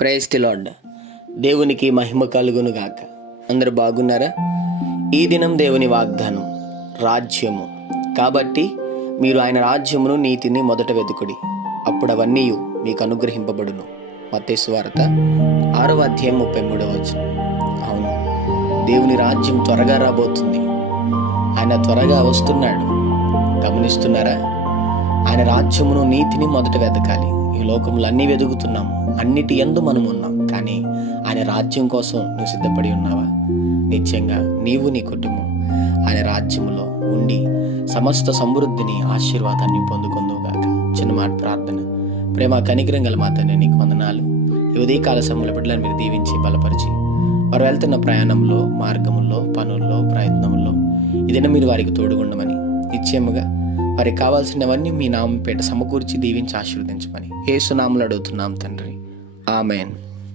Praise the lord. దేవునికి మహిమ కలుగును గాక. అందరూ బాగున్నారా? ఈ దినం దేవుని వాగ్దానం రాజ్యము. కాబట్టి మీరు ఆయన రాజ్యమును నీతిని మొదట వెతుకుడి, అప్పుడు అవన్నీ మీకు అనుగ్రహింపబడును. మత్తయి సువార్త 6వ అధ్యాయం 33వ వచనం. అవును, దేవుని రాజ్యం త్వరగా రాబోతుంది. ఆయన త్వరగా వస్తున్నాడు. గమనిస్తున్నారా? ఆయన రాజ్యమును నీతిని మొదట వెతకాలి. ఈ లోకంలో అన్నీ వెతుకుతున్నాము, అన్నిటి యందు మనం ఉన్నాం. కానీ ఆయన రాజ్యం కోసం నువ్వు సిద్ధపడి ఉన్నావా? నిత్యంగా నీవు నీ కుటుంబం ఆయన రాజ్యములో ఉండి సమస్త సమృద్ధిని ఆశీర్వాదాన్ని పొందుకుందువుగాక. చిన్న మాట ప్రార్థన. ప్రేమ కనికరం గల మా తండ్రి, నీకు వందనాలు. ఈ ఉదయకాల సమయంలో బిడ్డలను మీరు దీవించి బలపరిచి వారు వెళ్తున్న ప్రయాణంలో, మార్గముల్లో, పనుల్లో, ప్రయత్నంలో ఇదైనా మీరు వారికి తోడుగుండమని, నిశ్చయముగా వారికి కావాల్సినవన్నీ మీ నామం పేట సమకూర్చి దీవించి ఆశీర్వదించమని యేసు నామములో అడుగుతున్నాం తండ్రి. ఆమేన్.